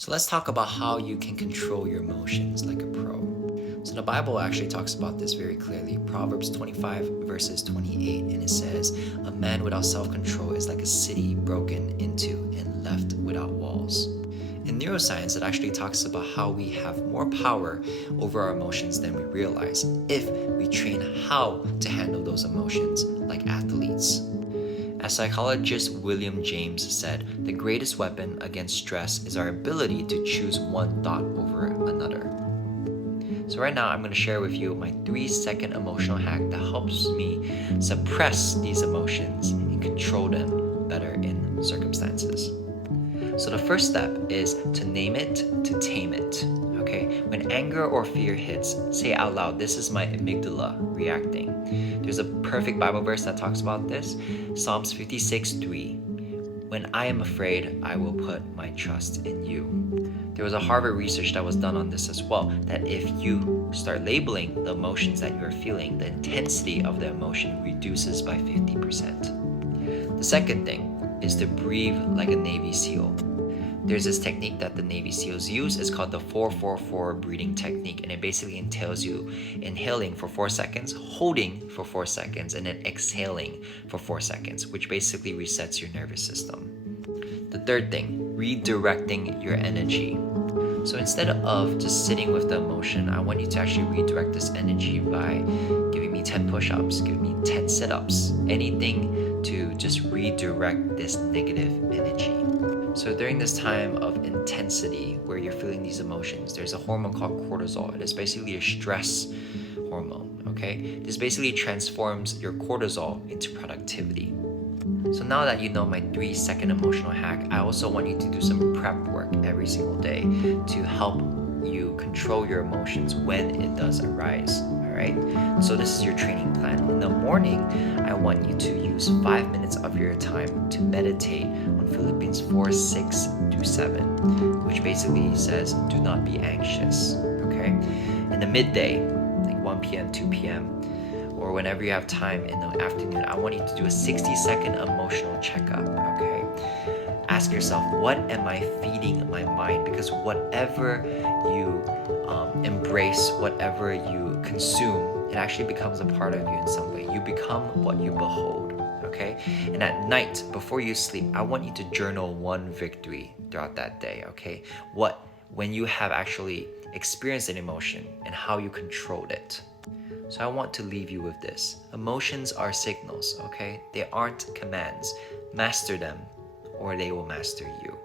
So let's talk about how you can control your emotions like a pro. So the Bible actually talks about this very clearly. Proverbs 25 verses 28, and it says, "A man without self-control is like a city broken into and left without walls." In neuroscience, it actually talks about how we have more power over our emotions than we realize if we train how to handle those emotions like athletes. As psychologist William James said, the greatest weapon against stress is our ability to choose one thought over another. So right now I'm going to share with you my 3-second emotional hack that helps me suppress these emotions and control them better in circumstances. So the first step is to name it, to tame it. Okay? When anger or fear hits, say out loud, "This is my amygdala reacting." There's a perfect Bible verse that talks about this. Psalms 56:3. "When I am afraid, I will put my trust in you." There was a Harvard research that was done on this as well, that if you start labeling the emotions that you're feeling, the intensity of the emotion reduces by 50%. The second thing is to breathe like a Navy SEAL. There's this technique that the Navy SEALs use. It's called the 4-4-4 breathing technique, and it basically entails you inhaling for 4 seconds, holding for 4 seconds, and then exhaling for 4 seconds, which basically resets your nervous system. The third thing, redirecting your energy. So instead of just sitting with the emotion, I want you to actually redirect this energy by giving me 10 push-ups, giving me 10 sit-ups, anything to just redirect this negative energy. So during this time of intensity where you're feeling these emotions, there's a hormone called cortisol. It is basically a stress hormone, okay? This basically transforms your cortisol into productivity. So now that you know my 3-second emotional hack, I also want you to do some prep work every single day to help you control your emotions when it does arise. Alright? So this is your training plan. In the morning, I want you to use 5 minutes of your time to meditate on Philippians 4:6-7, which basically says, "Do not be anxious." Okay? In the midday, like 1 p.m., 2 p.m., or whenever you have time in the afternoon, I want you to do a 60-second emotional checkup, okay? Ask yourself, what am I feeding my mind? Because whatever you embrace, whatever you consume, it actually becomes a part of you in some way. You become what you behold, okay? And at night, before you sleep, I want you to journal one victory throughout that day, okay? When you have actually experienced an emotion and how you controlled it. So I want to leave you with this. Emotions are signals, okay? They aren't commands. Master them, or they will master you.